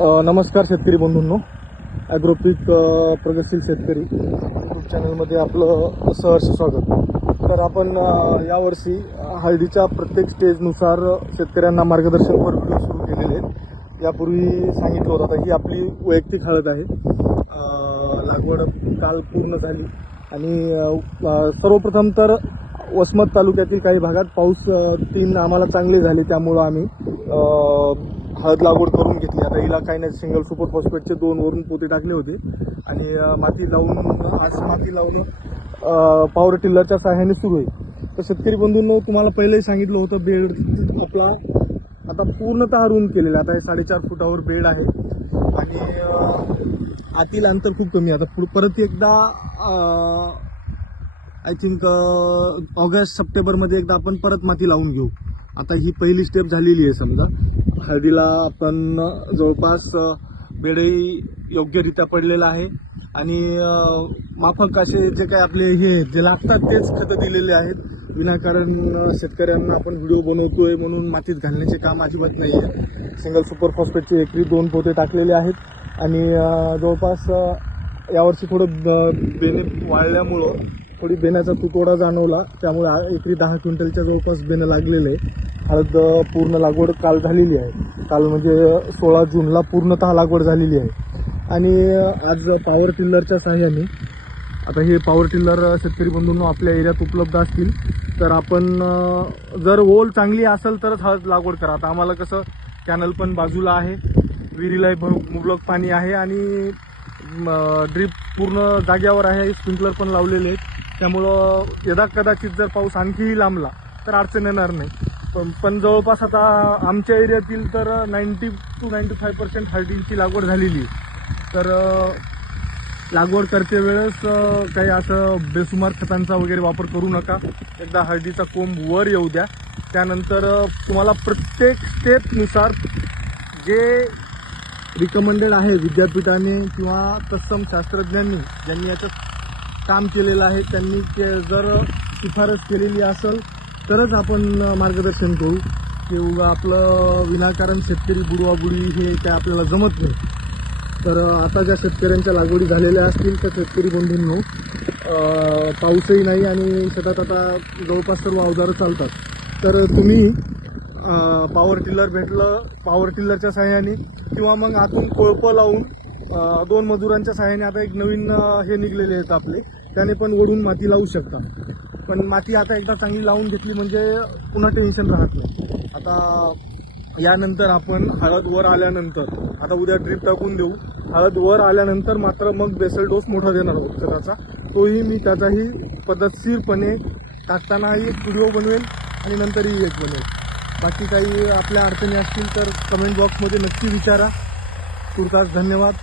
नमस्कार शेतकरी बंधूंनो, ॲग्रोपीक प्रगतशील शेतकरी यूट्यूब चॅनलमध्ये आपलं सहर्ष स्वागत. तर आपण यावर्षी हळदीच्या प्रत्येक स्टेजनुसार शेतकऱ्यांना मार्गदर्शनपर व्हिडिओ सुरू केलेले आहेत. यापूर्वी सांगितलं होतं, आता ही आपली वैयक्तिक हळद आहे. लागवड काल पूर्ण झाली आणि सर्वप्रथम तर वसमत तालुक्यातील काही भागात पाऊस 3 आम्हाला चांगले झाले, त्यामुळं आम्ही हळद लागवड करून घेतली. आता हिला काही नाही, सिंगल सुपर फॉस्फेटचे 2 वरून पोते टाकले होते आणि माती लावून पॉवर टिल्लरच्या सहाय्याने सुरू आहे. तर शेतकरी बंधूंनो, तुम्हाला पहिलेही सांगितलं होतं, बेड आपला आता पूर्णतः रूम केलेला. आता हे 4.5 फुटावर बेड आहे आणि आतील अंतर खूप कमी आहे. आता परत एकदा आय थिंक ऑगस्ट सप्टेंबरमध्ये एकदा आपण परत माती लावून घेऊ. आता ही पहिली स्टेप झालेली आहे. समजा हळदीला आपण जवळपास बेडही योग्यरित्या पडलेला आहे आणि माफक असे जे काय आपले हे जे लागतात तेच खतं दिलेले आहेत. विनाकारण शेतकऱ्यांना आपण व्हिडिओ बनवतोय म्हणून मातीत घालण्याचे काम अजिबात नाही आहे. सिंगल सुपर फॉस्फेटचे एकरी 2 पोते टाकलेले आहेत आणि जवळपास यावर्षी थोडं बेने वाळल्यामुळं थोडी बेण्याचा तुटवडा जाणवला, त्यामुळे एकरी 10 क्विंटलच्या जवळपास बेणं लागलेलं आहे. हळद पूर्ण लागवड काल झालेली आहे. काल म्हणजे 16 जूनला पूर्णतः लागवड झालेली आहे. आणि आज पॉवर टिल्लरच्या साहाय्याने, आता हे पॉवर टिल्लर शेतकरी बंधूंनो आपल्या एरियात उपलब्ध असतील तर आपण जर ओल चांगली असेल तरच हळद लागवड करा. आता आम्हाला कसं कॅनल पण बाजूला आहे, विहिरीला मुबलक पाणी आहे आणि ड्रीप पूर्ण जाग्यावर आहे, स्प्रिंकलर पण लावलेले आहेत. त्यामुळं यदा कदाचित जर पाऊस आणखीही लांबला तर अडचण येणार नाही. पण जवळपास आता आमच्या एरियातील तर 90 to 95% हळदीची लागवड झालेली आहे. तर लागवड करते वेळेस काही असं बेसुमार खतांचा वगैरे वापर करू नका. एकदा हळदीचा कोंब वर येऊ द्या, त्यानंतर तुम्हाला प्रत्येक स्टेपनुसार जे रिकमेंडेड आहे विद्यापीठाने किंवा तत्सम शास्त्रज्ञांनी ज्यांनी याचं काम केलेलं आहे त्यांनी जर शिफारस केलेली असेल तरच आपण मार्गदर्शन करू. किंवा आपलं विनाकारण शेतकरी बुडवाबुडी हे काय आपल्याला जमत नाही. तर आता ज्या शेतकऱ्यांच्या लागवडी झालेल्या असतील तर शेतकरी बंधूंनो, पाऊसही नाही आणि शेतात आता जवळपास सर्व अवजारं चालतात. तर तुम्ही पॉवर टिल्लर भेटलं, पॉवर टिल्लरच्या सहाय्याने किंवा मग आतून कोळपं लावून 2 मजुरांच्या सहाय्याने, आता एक नवीन हे निघलेले आहेत आपले, त्याने पण वडून माती लावू शकता. पण माती आता एकदा चांगली लावून घेतली म्हणजे पुन्हा टेन्शन राहत नाही. आता यानंतर आपण हळद वर आल्यानंतर, आता उद्या ड्रीप टाकून देऊ. हळद वर आल्यानंतर मात्र मग बेसल डोस मोठा देणार आहोत खताचा. तोही मी त्याचाही पद्धतशीरपणे टाकतानाही एक व्हिडिओ बनवेल आणि नंतरही एक बनवेल. बाकी काही आपल्या अडचणी असतील तर कमेंट बॉक्समध्ये नक्की विचारा. तुर्तास धन्यवाद.